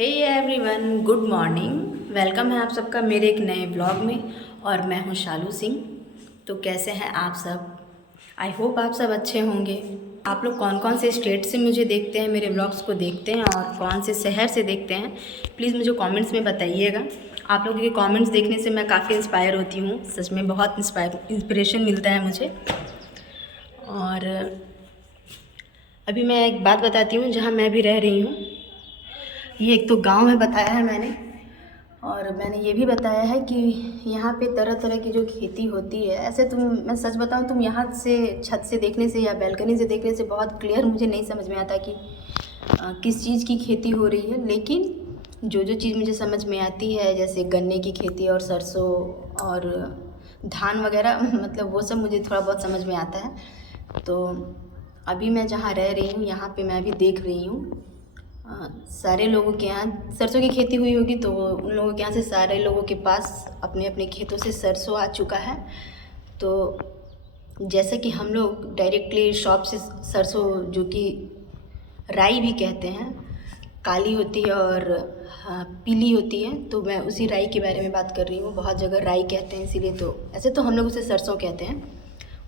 हे everyone, good morning. Welcome है आप सबका मेरे एक नए व्लॉग में। और मैं हूं शालू सिंह। तो कैसे हैं आप सब? आई होप आप सब अच्छे होंगे। आप लोग कौन कौन से स्टेट से मुझे देखते हैं, मेरे व्लॉग्स को देखते हैं, और कौन से शहर से देखते हैं, प्लीज़ मुझे कमेंट्स में बताइएगा। आप लोगों के कमेंट्स देखने से मैं काफ़ी इंस्पायर होती हूँ। सच में बहुत इंस्पिरेशन मिलता है मुझे। और अभी मैं एक बात बताती हूँ जहाँ मैं भी रह रही हूँ। ये एक तो गांव है बताया है मैंने, और मैंने ये भी बताया है कि यहाँ पे तरह तरह की जो खेती होती है। ऐसे मैं सच बताऊँ, तुम यहाँ से छत से देखने से या बैल्कनी से देखने से बहुत क्लियर मुझे नहीं समझ में आता कि किस चीज़ की खेती हो रही है। लेकिन जो जो चीज़ मुझे समझ में आती है, जैसे गन्ने की खेती और सरसों और धान वगैरह मतलब वो सब मुझे थोड़ा बहुत समझ में आता है। तो अभी मैं जहाँ रह रही हूँ यहाँ पे मैं भी देख रही हूँ सारे लोगों के यहाँ सरसों की खेती हुई होगी, तो उन लोगों के यहाँ से सारे लोगों के पास अपने अपने खेतों से सरसों आ चुका है। तो जैसे कि हम लोग डायरेक्टली शॉप से सरसों, जो कि राई भी कहते हैं, काली होती है और पीली होती है, तो मैं उसी राई के बारे में बात कर रही हूँ। बहुत जगह राई कहते हैं, इसीलिए तो ऐसे तो हम लोग उसे सरसों कहते हैं।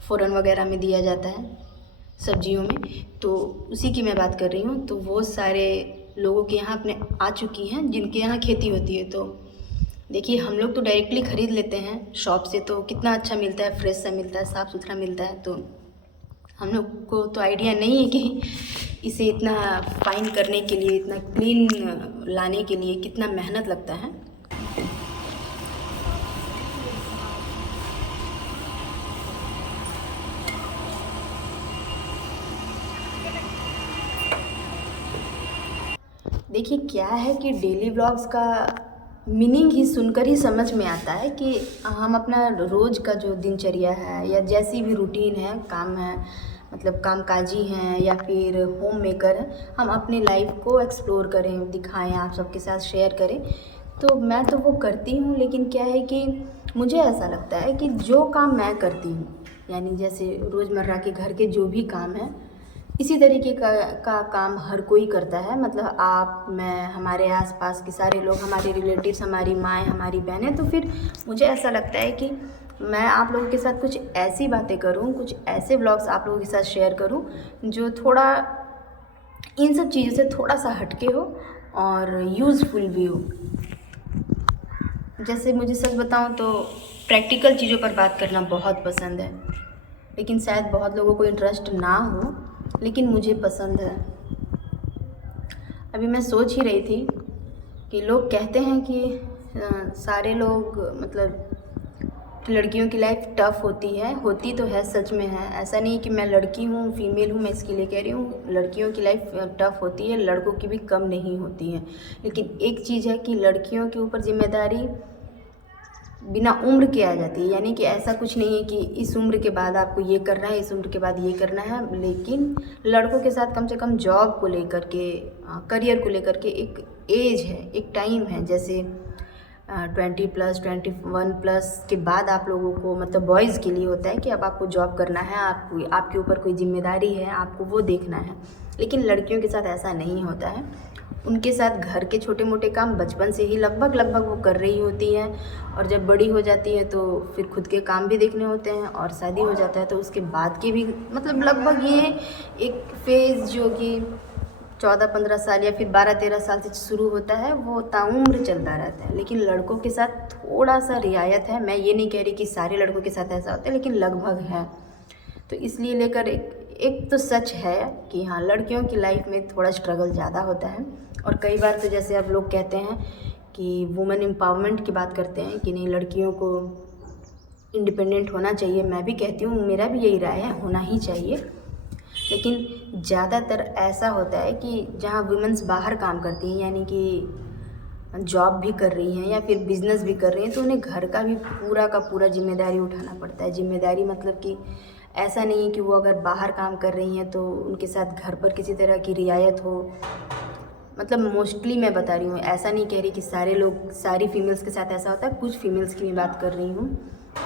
फ़ोरन वगैरह में दिया जाता है, सब्जियों में, तो उसी की मैं बात कर रही हूँ। तो वो सारे लोगों के यहाँ अपने आ चुकी हैं जिनके यहाँ खेती होती है। तो देखिए, हम लोग तो डायरेक्टली ख़रीद लेते हैं शॉप से, तो कितना अच्छा मिलता है, फ्रेश सा मिलता है, साफ़ सुथरा मिलता है। तो हम लोग को तो आइडिया नहीं है कि इसे इतना फाइन करने के लिए, इतना क्लीन लाने के लिए कितना मेहनत लगता है। देखिए, क्या है कि डेली व्लॉग्स का मीनिंग ही सुनकर ही समझ में आता है कि हम अपना रोज़ का जो दिनचर्या है या जैसी भी रूटीन है, काम है, मतलब कामकाजी हैं या फिर होम मेकर हैं, हम अपनी लाइफ को एक्सप्लोर करें, दिखाएं, आप सबके साथ शेयर करें। तो मैं तो वो करती हूँ, लेकिन क्या है कि मुझे ऐसा लगता है कि जो काम मैं करती हूँ, यानी जैसे रोज़मर्रा के घर के जो भी काम हैं, इसी तरीके का काम हर कोई करता है। मतलब आप, मैं, हमारे आसपास के सारे लोग, हमारे रिलेटिव्स, हमारी माएँ, हमारी बहनें। तो फिर मुझे ऐसा लगता है कि मैं आप लोगों के साथ कुछ ऐसी बातें करूं, कुछ ऐसे व्लॉग्स आप लोगों के साथ शेयर करूं जो थोड़ा इन सब चीज़ों से थोड़ा सा हटके हो और यूज़फुल भी हो। जैसे मुझे सच बताऊं तो प्रैक्टिकल चीज़ों पर बात करना बहुत पसंद है, लेकिन शायद बहुत लोगों को इंटरेस्ट ना हो, लेकिन मुझे पसंद है। अभी मैं सोच ही रही थी कि लोग कहते हैं कि सारे लोग, मतलब लड़कियों की लाइफ टफ़ होती तो है, सच में है। ऐसा नहीं कि मैं लड़की हूँ, फीमेल हूँ, मैं इसके लिए कह रही हूँ। लड़कियों की लाइफ टफ़ होती है, लड़कों की भी कम नहीं होती है। लेकिन एक चीज़ है कि लड़कियों के ऊपर जिम्मेदारी बिना उम्र के आ जाती है। यानी कि ऐसा कुछ नहीं है कि इस उम्र के बाद आपको ये करना है, इस उम्र के बाद ये करना है। लेकिन लड़कों के साथ कम से कम जॉब को लेकर के, करियर को लेकर के एक एज है, एक टाइम है। जैसे 20+, 21+ के बाद आप लोगों को, मतलब बॉयज़ के लिए होता है कि अब आपको जॉब करना है, आपको, आपके ऊपर कोई जिम्मेदारी है, आपको वो देखना है। लेकिन लड़कियों के साथ ऐसा नहीं होता है। उनके साथ घर के छोटे मोटे काम बचपन से ही लगभग वो कर रही होती हैं, और जब बड़ी हो जाती है तो फिर खुद के काम भी देखने होते हैं, और शादी हो जाता है तो उसके बाद के भी, मतलब लगभग ये एक फेज़ जो कि 14-15 साल या फिर 12-13 साल से शुरू होता है, वो ताउम्र चलता रहता है। लेकिन लड़कों के साथ थोड़ा सा रियायत है। मैं ये नहीं कह रही कि सारे लड़कों के साथ ऐसा होता है, लेकिन लगभग है। तो इसलिए लेकर एक तो सच है कि हाँ, लड़कियों की लाइफ में थोड़ा स्ट्रगल ज़्यादा होता है। और कई बार तो जैसे अब लोग कहते हैं कि वुमेन एम्पावरमेंट की बात करते हैं कि नहीं, लड़कियों को इंडिपेंडेंट होना चाहिए। मैं भी कहती हूँ, मेरा भी यही राय है, होना ही चाहिए। लेकिन ज़्यादातर ऐसा होता है कि जहाँ वुमेन्स बाहर काम करती हैं, यानी कि जॉब भी कर रही हैं या फिर बिज़नेस भी कर रही हैं, तो उन्हें घर का भी पूरा का पूरा जिम्मेदारी उठाना पड़ता है। जिम्मेदारी मतलब कि ऐसा नहीं है कि वो अगर बाहर काम कर रही हैं तो उनके साथ घर पर किसी तरह की रियायत हो। मतलब मोस्टली मैं बता रही हूँ, ऐसा नहीं कह रही कि सारे लोग, सारी फीमेल्स के साथ ऐसा होता है। कुछ फीमेल्स की मैं बात कर रही हूँ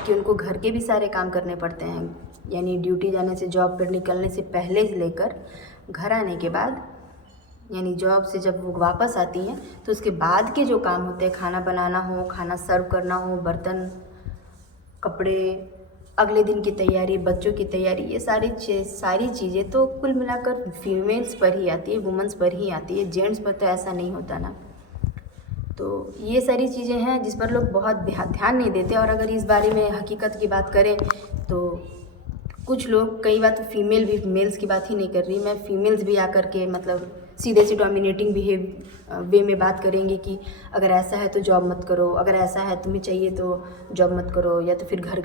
कि उनको घर के भी सारे काम करने पड़ते हैं। यानी ड्यूटी जाने से, जॉब पर निकलने से पहले से लेकर घर आने के बाद यानी जॉब से जब वो वापस आती हैं तो उसके बाद के जो काम होते हैं, खाना बनाना हो, खाना सर्व करना हो, बर्तन, कपड़े, अगले दिन की तैयारी, बच्चों की तैयारी, ये सारी चीज़ें तो कुल मिलाकर फीमेल्स पर ही आती है, वुमेंस पर ही आती है। जेंट्स पर तो ऐसा नहीं होता ना। तो ये सारी चीज़ें हैं जिस पर लोग बहुत ध्यान नहीं देते। और अगर इस बारे में हकीकत की बात करें तो कुछ लोग, कई बार तो फीमेल भी, मेल्स की बात ही नहीं कर रही मैं, फीमेल्स भी आकर के मतलब सीधे से डोमिनेटिंग वे में बात करेंगे कि अगर ऐसा है तो जॉब मत करो, अगर ऐसा है तुम्हें चाहिए तो जॉब मत करो, या तो फिर घर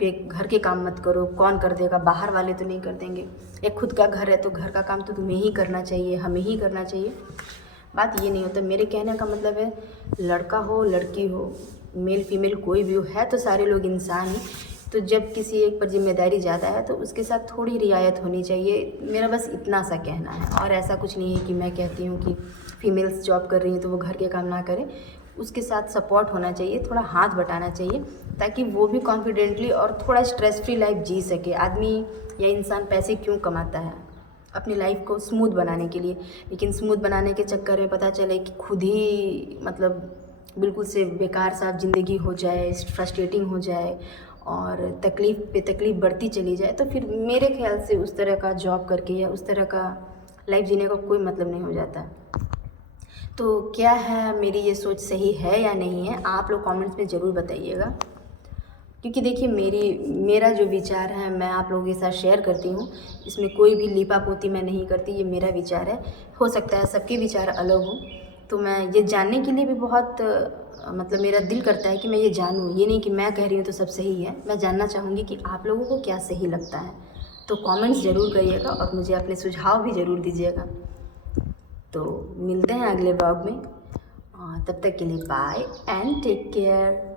के काम मत करो, कौन कर देगा, बाहर वाले तो नहीं कर देंगे, या खुद का घर है तो घर का काम तो तुम्हें ही करना चाहिए, हमें ही करना चाहिए। बात ये नहीं होता। मेरे कहने का मतलब है, लड़का हो लड़की हो, मेल फीमेल कोई भी हो, है तो सारे लोग इंसान ही। तो जब किसी एक पर जिम्मेदारी ज़्यादा है तो उसके साथ थोड़ी रियायत होनी चाहिए। मेरा बस इतना सा कहना है, और ऐसा कुछ नहीं है कि मैं कहती हूँ कि फीमेल्स जॉब कर रही हैं तो वो घर के काम ना करें। उसके साथ सपोर्ट होना चाहिए, थोड़ा हाथ बटाना चाहिए, ताकि वो भी कॉन्फिडेंटली और थोड़ा स्ट्रेस फ्री लाइफ जी सके। आदमी या इंसान पैसे क्यों कमाता है? अपनी लाइफ को स्मूथ बनाने के लिए। लेकिन स्मूथ बनाने के चक्कर में पता चले कि खुद ही मतलब बिल्कुल से बेकार सा ज़िंदगी हो जाए, फ्रस्ट्रेटिंग हो जाए और तकलीफ़ पे तकलीफ़ बढ़ती चली जाए, तो फिर मेरे ख्याल से उस तरह का जॉब करके या उस तरह का लाइफ जीने का कोई मतलब नहीं हो जाता। तो क्या है, मेरी ये सोच सही है या नहीं है, आप लोग कमेंट्स में ज़रूर बताइएगा। क्योंकि देखिए, मेरा जो विचार है मैं आप लोगों के साथ शेयर करती हूँ। इसमें कोई भी लीपापोती मैं नहीं करती, ये मेरा विचार है। हो सकता है सबके विचार अलग हों, तो मैं ये जानने के लिए भी बहुत मतलब मेरा दिल करता है कि मैं ये जानूँ। ये नहीं कि मैं कह रही हूँ तो सब सही है, मैं जानना चाहूँगी कि आप लोगों को क्या सही लगता है। तो कमेंट्स ज़रूर करिएगा और मुझे अपने सुझाव भी ज़रूर दीजिएगा। तो मिलते हैं अगले व्लॉग में। तब तक के लिए बाय एंड टेक केयर।